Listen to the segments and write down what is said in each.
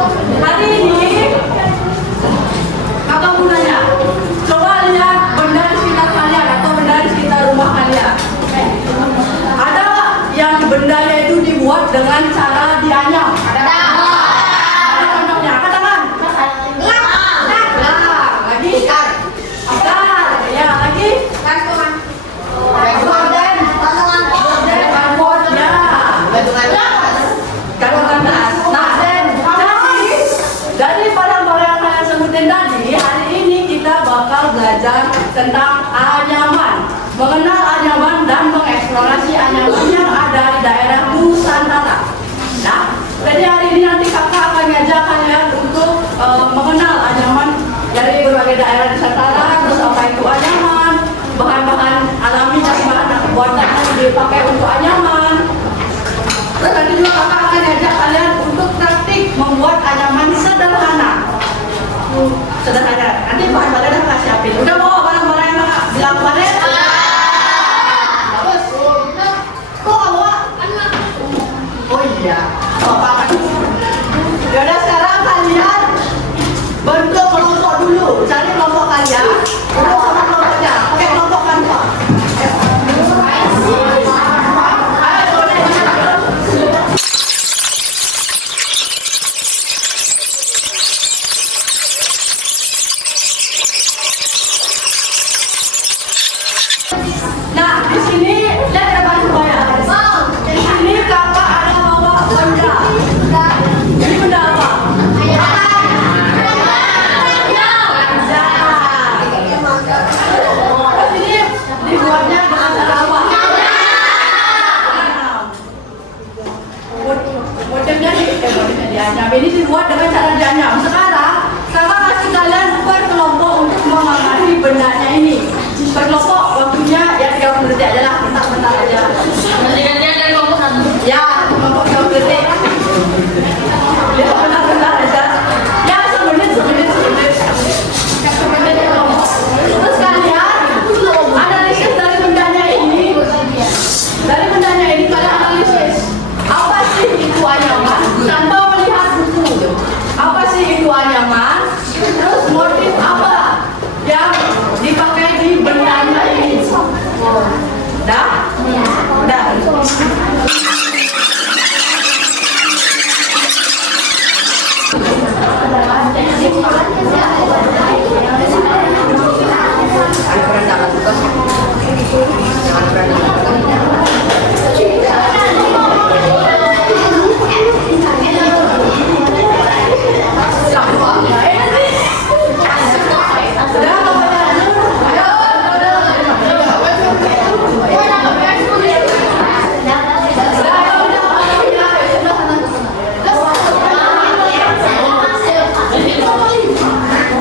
Hari ini kakak mau nanya, coba lihat benda di sekitar kalian atau benda di sekitar rumah kalian. Ada yang bendanya itu dibuat dengan cara dianyam? Ada contohnya, angkat tangan. Lagi? Ya, lagi? Dari barang-barang yang kalian sebutin tadi, hari ini kita bakal belajar tentang anyaman, mengenal anyaman dan mengeksplorasi anyaman yang ada di daerah Nusantara. Nah, jadi hari ini nanti kakak akan ngajak kalian untuk mengenal anyaman dari berbagai daerah Nusantara, terus apa itu anyaman, bahan-bahan alami dan bahan buatan yang dipakai untuk anyaman. Terus nanti juga kakak akan ngajak kalian untuk praktik membuat anyaman sederhana. Sederhana. Nanti bahan-bahannya kakak siapin. Udah bawa barang-barang yang kakak bilang kemarin? Bagus. Kok gak bawa? Oh iya. Bapak kan. Yaudah sekarang kalian bentuk kelompok dulu. Cari kelompok kalian. Kelompok sama kelompoknya. Pakai kelompok kan Pak. Nah, di sini lihat depan saya. Di sini kakak ada bawa benda. Ini benda apa? Terus ini dibuatnya dengan cara apa? Motifnya dianyam. Ini dibuat dengan cara dianyam. Sekarang kakak kasih kalian per kelompok untuk mengamati bendanya ini. Per kelompok waktunya ya 30 detik aja lah, bentar aja. Gantian dari kelompok satu. Ya, kelompok 30 detik. Ya, bentar aja. Ya, semenit. Terus kalian analisis dari bendanya ini. Dari bendanya ini kalian analisis. Apa sih itu anyaman? Tanpa melihat buku. Apa sih itu anyaman? Terus motif apa yang dipakai di bendanya ini? Udah? Udah.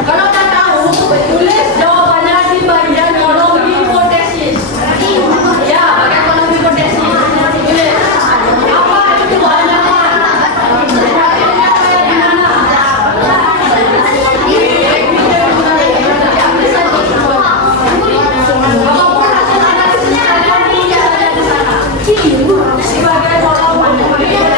Kalau udah tahu, tulis jawabannya di bagian kolom hipotesis. Ya, bagian kolom hipotesis. Tulis. Apa itu anyaman? Praktiknya kayak gimana? Apapun hasil analisisnya kalian tulis aja di sana. Di bagian kolom hipotesis.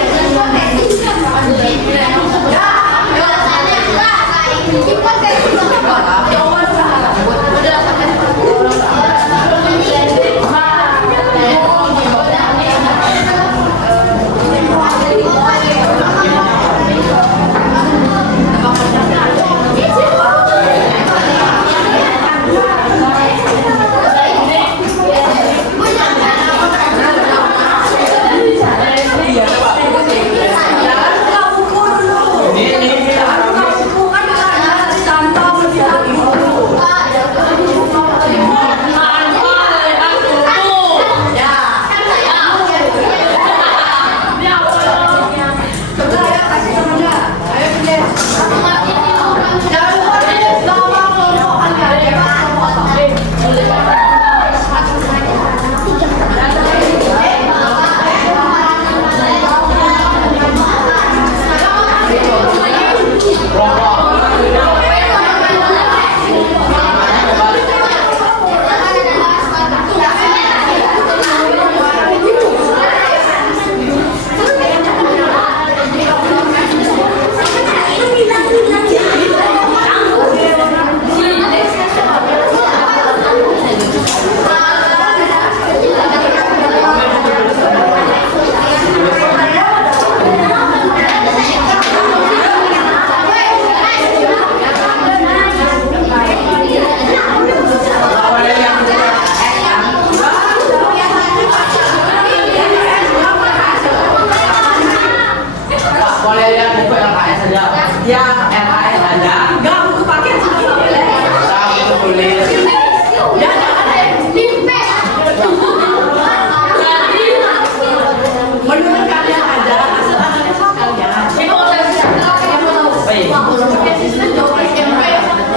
ada. Enggak, buku paket sudah boleh. Tahu boleh. Ya, jangan ada yang menurut kalian ada asal analisis kalian. Pakai sistem jawaban SMP.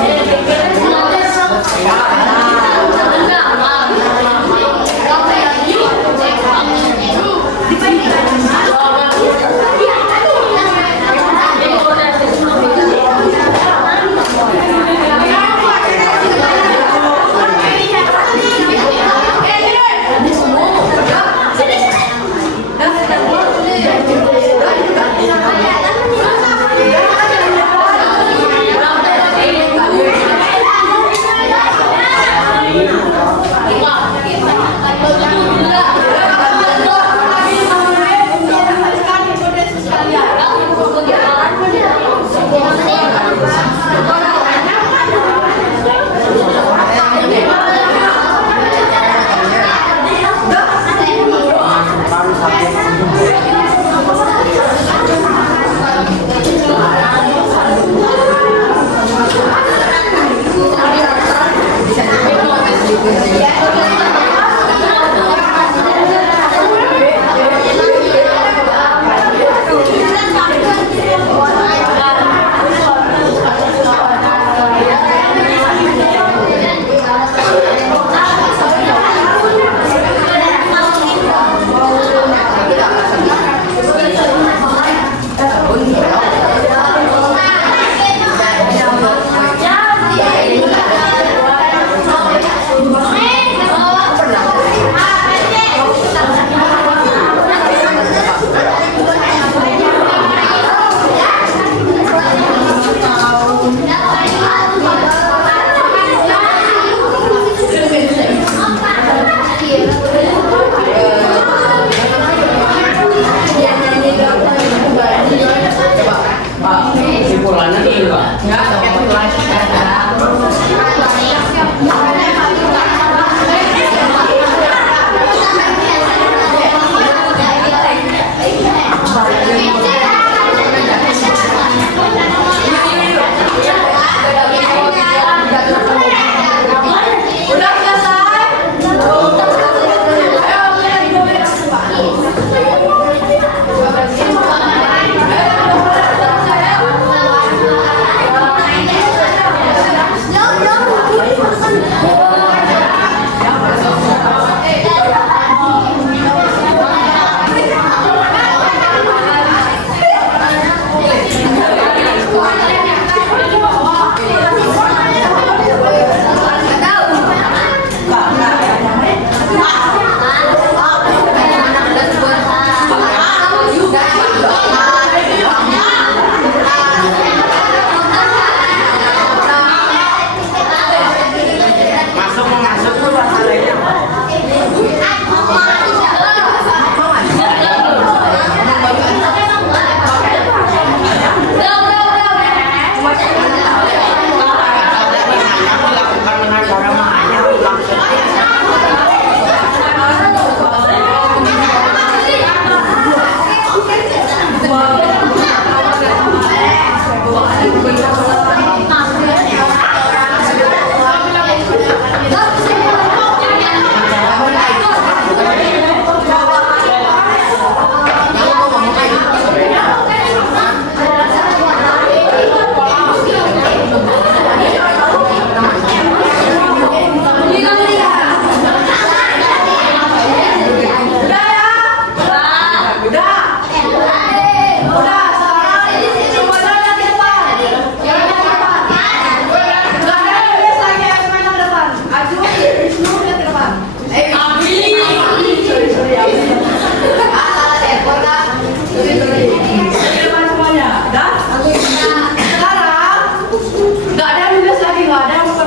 Simpulannya nih, Pak. Ya, pakai udah selesai.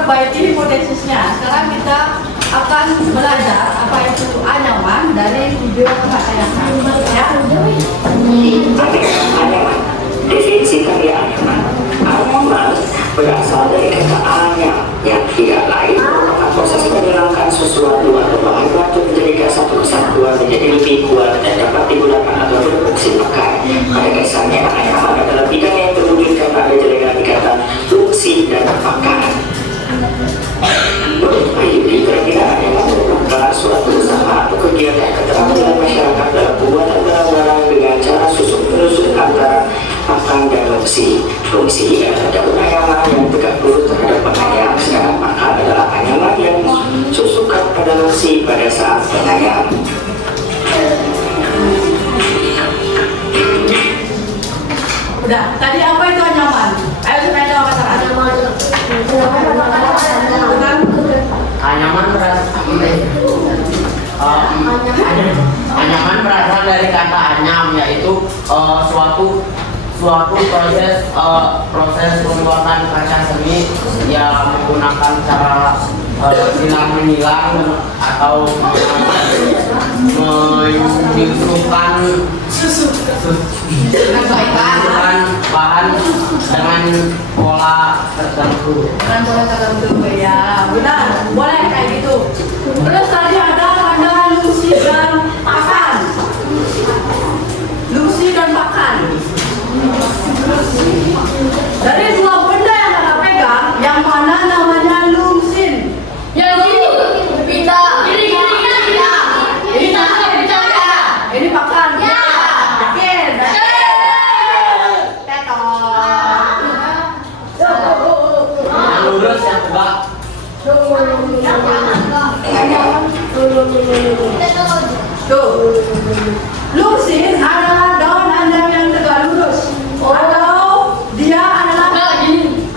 memperbaiki hipotesisnya. Sekarang kita akan belajar apa itu anyaman dari video yang saya ya. Anyaman. Definisi kata anyaman. Anyaman berasal dari kata anyam yang tidak lain merupakan proses menghilangkan sesuatu atau bahan baku menjadikan satu kesatuan menjadi lebih kuat dan dapat digunakan atau berfungsi maka pada dasarnya anyaman adalah bidang yang terwujud karena ada jaringan ikatan fungsi dan pakan. Menurut Ayudi, kira-kira yang merupakan suatu usaha atau kegiatan keterampilan masyarakat dalam pembuatan barang-barang dengan cara susuk-menusuk antara pakan dan fungsi. Fungsi adalah daun anyaman yang tegak lurus terhadap penganyam, sedangkan pakan adalah anyaman yang susukkan pada nasi pada saat penganyam. Udah, tadi apa itu anyaman? Ayo supaya jawab katakan. Anyaman berasal dari kata anyam, yaitu suatu proses pembuatan kaca seni yang menggunakan cara silang menyilang atau menyusukan bahan dengan pola tertentu. Ya, benar. Boleh kayak gitu. Terus tadi ada Lucy dan pakan. Lucy dan pakan. Dari dua benda yang kita pegang, yang mana namanya lumsin? Yang ini pita. Ini pakan. Yakin? Tetot. Yang lurus, yang tegak. Tuh. Lusin adalah daun anyaman yang tegak lurus. Atau dia adalah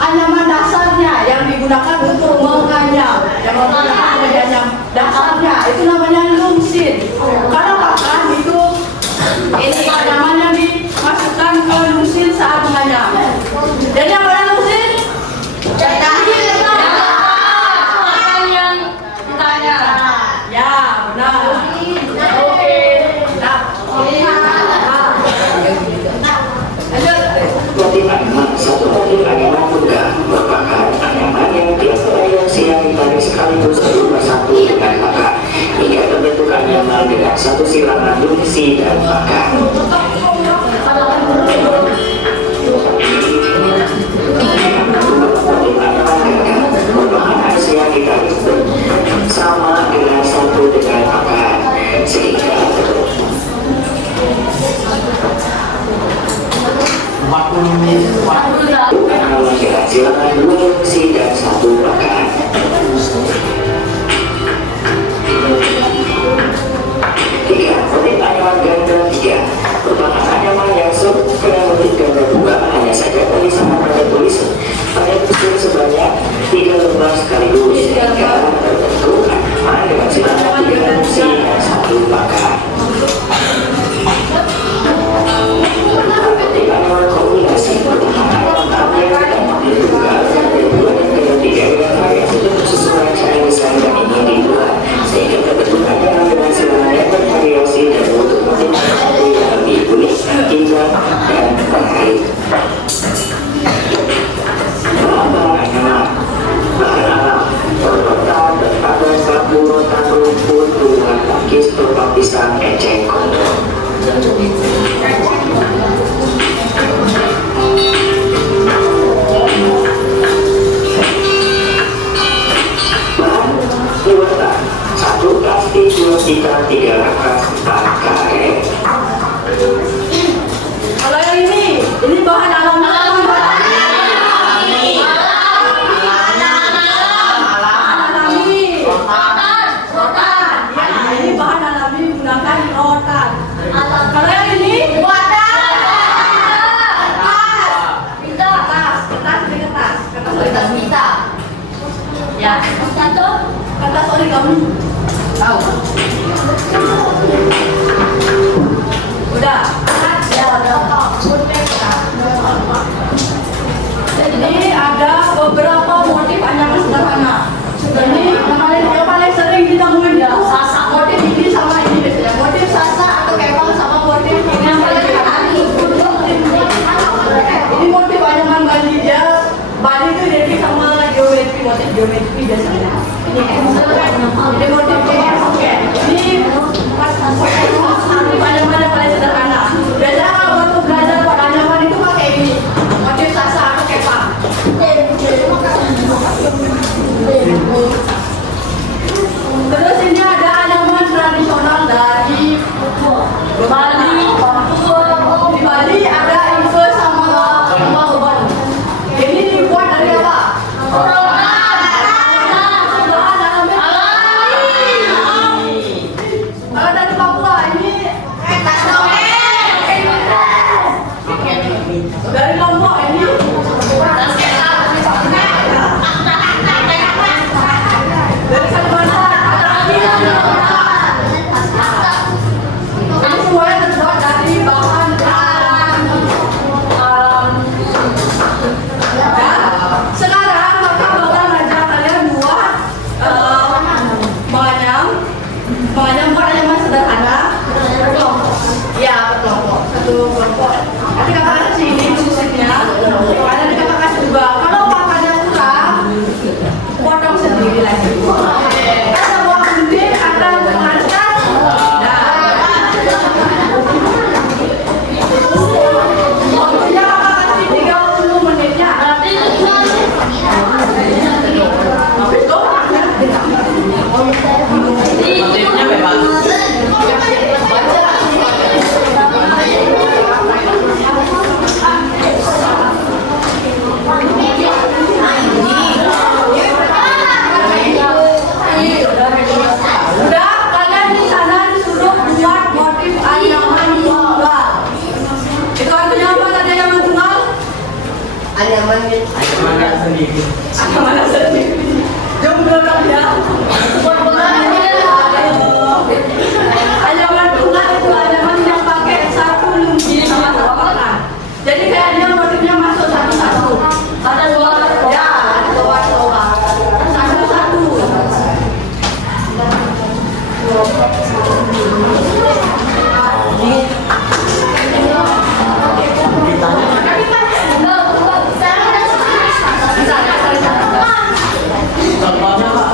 anyaman dasarnya yang digunakan untuk menganyam. Yang menggunakan anyaman dasarnya itu namanya lumsin. Kalau pakan itu ini anyaman yang dimasukkan ke lumsin saat menganyam. Jadi apa yang lumsin? Ya, benar. Oke. Nah. Lanjut. Motif anyaman, satu motif anyaman muda merupakan anyaman yang tiap variasi yang ditarik sekaligus satu persatu dengan pakan hingga terbentuk anyaman dengan satu silangan fungsi dan pakan. Motif anyaman gagah merupakan aksi yang ditarik sama dengan satu dengan pakan sehingga 40 menit. bukan hanya silangan dua fungsi dan satu pakan. Tiga, motif anyaman ganda tiga merupakan anyaman yang dengan motif ganda dua, hanya saja tulisan pada tulisan pada tulisan sebanyak 3 lembar sekaligus sehingga terbentuk anyaman dengan silangan 3 fungsi dan satu pakan. Motif anyaman kombinasi merupakan anyaman yang tunggal dan kedua dan ketiga dengan variasi bentuk sesuai cara desain yang ingin dibuat sehingga terbentuk anyaman dengan silangan yang bervariasi dan untuk motif yang lebih unik, indah dan menarik. Bahan anyaman, bahan alam, perkotaan daripada sapu, rotan, rumput, tumbuhan pakis, tumpang pisang, eceng, gondrong. Buatan 1 plastik, 2 tikar, 3 rangkas, 4 karet. Kalau yang ini bahan alam. Ini bahan alami menggunakan rotan. Kalau yang ini kertas. Ya, kertas origami. Tahu? Udah. Ini ada beberapa motif anyaman sederhana. Ini yang paling sering ditemuin ya motif ini sama ini biasanya. Motif sasa atau kepang sama motif ini yang paling ini motif anyaman Bali dia. Bali itu identik sama geometri, motif geometri biasanya. Ini motif oke. Ini anyaman yang paling sederhana. Biasanya kalau waktu belajar anyaman itu pakai ini motif sasa Anyaman yang sendiri. Mana sendiri? Jomblo dong ya. Anyaman tunggal itu anyaman yang pakai satu lungi sama dua orang. Jadi kayak dia motifnya masuk satu-satu. Ada dua, ya, ada dua. Satu-satu. Contohnya Pak.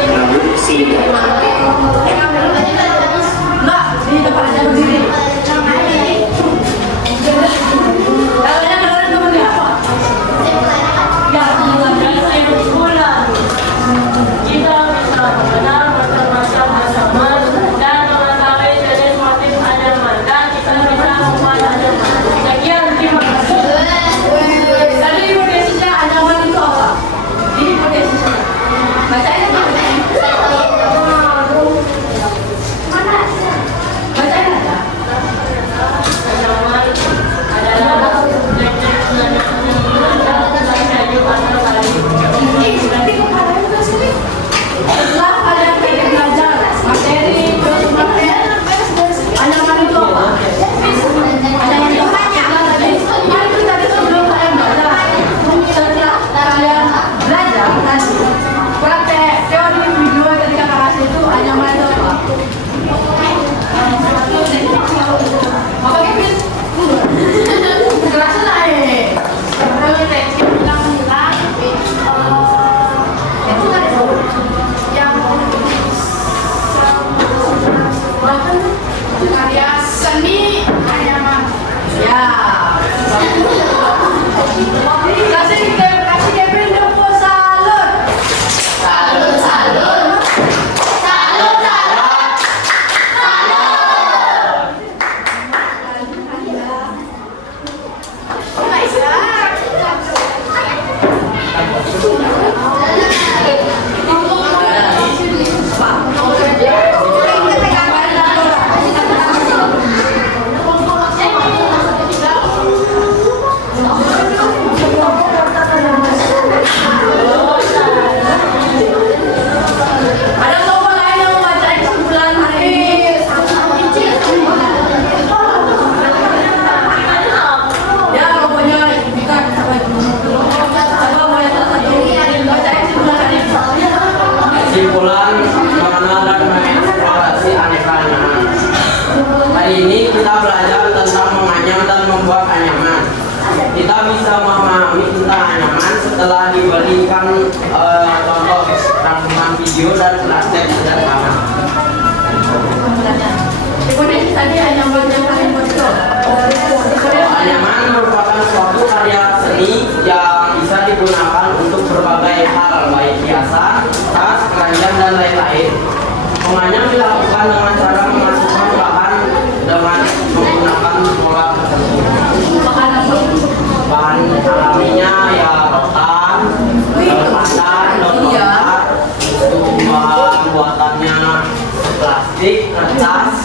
Lalu si Kita bisa mengenal macam-macam ancaman dan mengetahui jenis motif ancaman dan kita bisa membuat ancaman. Sekian, terima kasih. Tadi hipotesisnya ancaman itu apa? Ini hipotesisnya. Bacanya apa? Bacanya aja. Ancaman adalah teknik Setelah kalian pengen belajar materi, ancaman itu apa? Ancaman itu kan itu tadi sebelum kalian belajar. Setelah kalian belajar nanti praktek teori video yang tadi kakak kasih itu ancaman itu apa? Apa Kevin? Kelasnya naik. Karya seni anyaman. Ya. Kasih Kevin depo salut. Salut, salut. Salut, salut. Ada lomba lain yang mau bacain kesimpulan hari ini? Ya, lombanya bukan apa mau yang salah satu bacain kesimpulan hari ini. Kesimpulan mengenal dan mengeksplorasi aneka anyaman. Hari ini kita belajar tentang menganyam dan membuat anyaman. Kita bisa memahami tentang anyaman setelah diberikan contoh rangkuman video dan praktek sederhana. Hipotesis tadi anyaman yang paling betul. Anyaman merupakan suatu karya seni yang bisa digunakan untuk berbagai hal, baik hiasan, tas, keranjang, dan lain-lain. Menganyam dilakukan dengan cara memasukkan bahan dengan menggunakan pola tertentu. Bahan alaminya ya rotan, daun pandan, daun lontar. Untuk bahan buatannya plastik, kertas,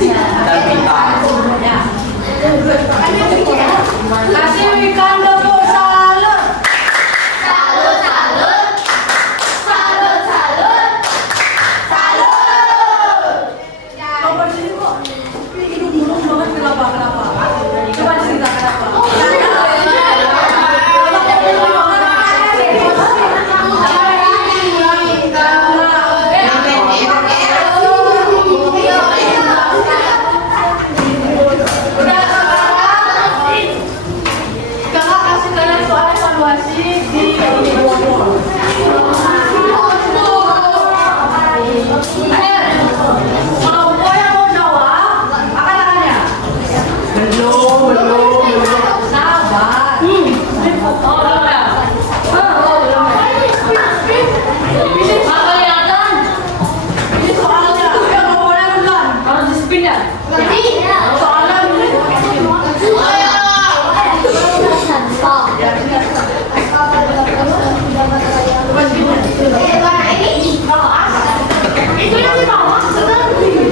dan pita. Kasih ikan depo salut. Salut, salut. Salut, salut. Salut. Nomor sini kok hidung mulung banget, kenapa? Coba cerita kenapa. Kakak Soalnya Itu yang di bawah, yang di bawah.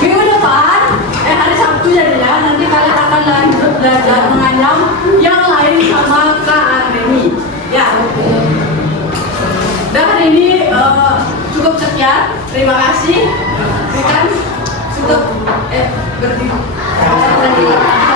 Minggu depan, hari Sabtu jadinya, nanti kalian akan lanjut belajar menganyam yang lain sama Kak Andreni. Ya. Dan hari ini cukup sekian. Terima kasih. Cukup berdiri.